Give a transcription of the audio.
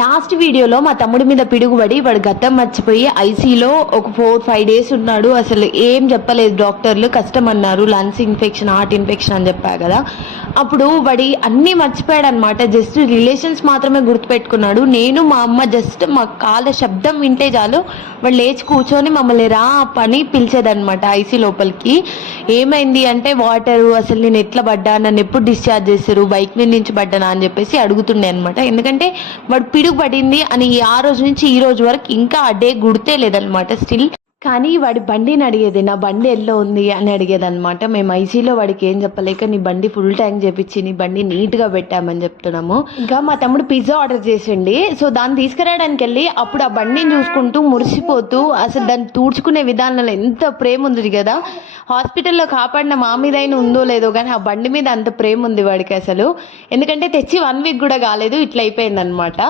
Last వీడియోలో మా తమ్ముడి మీద పిడుగుబడి వాడు గతం మర్చిపోయి ఐసీలో ఒక 4-5 డేస్ ఉన్నాడు. అసలు ఏం చెప్పలేదు డాక్టర్లు, కష్టం అన్నారు. లంగ్స్ ఇన్ఫెక్షన్, హార్ట్ ఇన్ఫెక్షన్ అని చెప్పా కదా. అప్పుడు వాడి అన్నీ మర్చిపోయాడు అనమాట. జస్ట్ రిలేషన్స్ మాత్రమే గుర్తుపెట్టుకున్నాడు. నేను మా అమ్మ జస్ట్ మా కాళ్ళ శబ్దం వింటే చాలు వాడు లేచి కూర్చొని మమ్మల్ని రా పని పిలిచేదనమాట ఐసీ లోపలికి. ఏమైంది అంటే వాటరు, అసలు నేను ఎట్లా పడ్డా, నన్ను ఎప్పుడు డిశ్చార్జ్ చేస్తారు, బైక్ మీద నుంచి పడ్డానా అని చెప్పేసి అడుగుతుండే అనమాట. ఎందుకంటే వాడు పిడుగు పడింది అని ఆ రోజు నుంచి ఈ రోజు వరకు ఇంకా ఆ డే గుర్తే లేదనమాట స్టిల్. కానీ వాడి బండిని అడిగేది, నా బండి ఎల్లో ఉంది అని అడిగేది అనమాట. మేము ఐసీలో వాడికి ఏం చెప్పలేక నీ బండి ఫుల్ ట్యాంక్ చేపించి నీ బండి నీట్గా పెట్టామని చెప్తున్నాము. ఇంకా మా తమ్ముడు పిజ్జా ఆర్డర్ చేసిండి. సో దాన్ని తీసుకురావడానికి వెళ్ళి అప్పుడు ఆ బండిని చూసుకుంటూ మురిసిపోతూ, అసలు దాన్ని తూడ్చుకునే విధానంలో ఎంత ప్రేమ ఉంది కదా. హాస్పిటల్లో కాపాడిన మా మీద అయినా ఉందో లేదో కానీ ఆ బండి మీద అంత ప్రేమ ఉంది వాడికి అసలు. ఎందుకంటే తెచ్చి 1 వీక్ కూడా కాలేదు, ఇట్లా అయిపోయింది అనమాట.